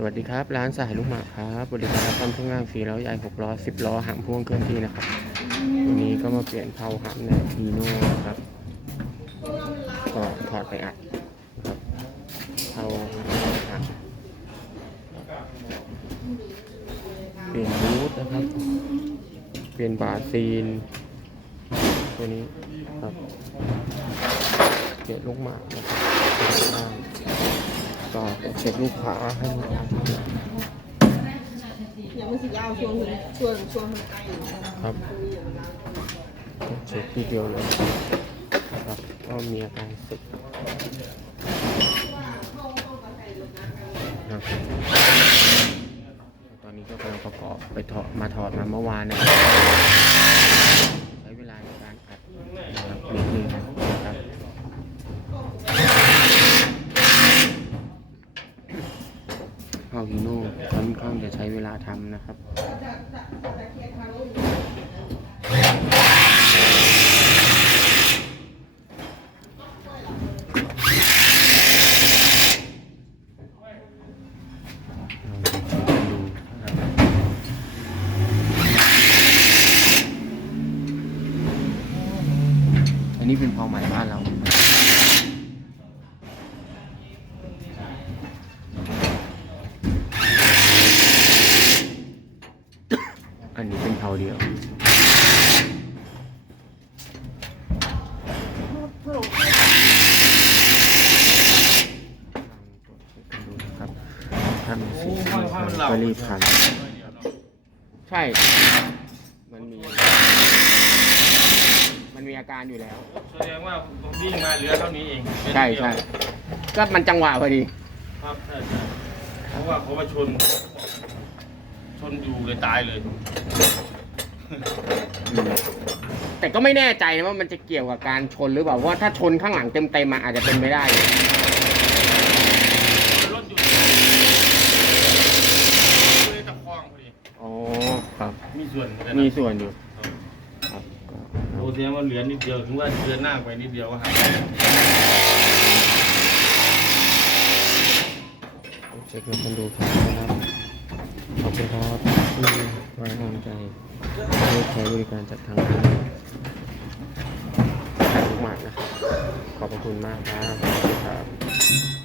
สวัสดีครับ ร้านสายลูกหมากครับบริการรับทำเครื่องงานฟรีแล้วใหญ่6ล้อ10ล้อหางพ่วงเคลื่อนที่นะครับวันนี้ก็มาเปลี่ยนเผาหางในทีโน่นะครับก็ถอดไปอัดนะครับเผาหางเปลี่ยนบูทนะครับ เปลี่ยนบาซีน ตัวนี้ครับเปลี่ยนลูกหมากนะครับ ก็เช็คลูกค้าให้ลูกค้าทุกอย่างยังไม่สิยาวช่วงนี้ช่วงช่วงมันไกลอยู่นะครับเช็คทีเดียวเลยนะครับก็มีอาการสึกนะครับตอนนี้ก็กำลังประกอบไปถอดมาถอดมาเมื่อวานนะครับ เฮาฮิโน่ค่อนข้างจะใช้เวลาทำนะครับอันนี้เป็นพาใหม่บ้านเรา อันนี้เป็นเพาเดียวลองตรวจเช็คกันดูนะครับถ้ามีสีม่วงก็รีบทำใช่ มันมี มันมีอาการอยู่แล้ว แสดงว่าผมวิ่งมาเหลือเท่านี้เองใช่ใช่ก็มันจังหวะพอดี ครับใช่ใช่เพราะว่าเขามาชน ชนอยู่เลยตายเลยอืมแต่ก็ไม่แน่ใจนะว่ามันจะเกี่ยวกับการชนหรือเปล่าเพราะว่าถ้าชนข้างหลังเต็มๆมาอาจจะเป็นไม่ได้ รถอยู่เลยตะคองพอดี อ๋อครับ มีส่วนเหมือนกันนะมีส่วนอยู่ครับครับก็โอ้แสดงว่าเหลือนิดเดียวถึงว่าเดินหน้าไปนิดเดียวก็หายเช็คกันดูครับ ขอบคุณครับที่ไว้วางใจให้ใช้บริการจากทางร้านขายลูกหมากนะครับขอบคุณมากครับขอบคุณครับ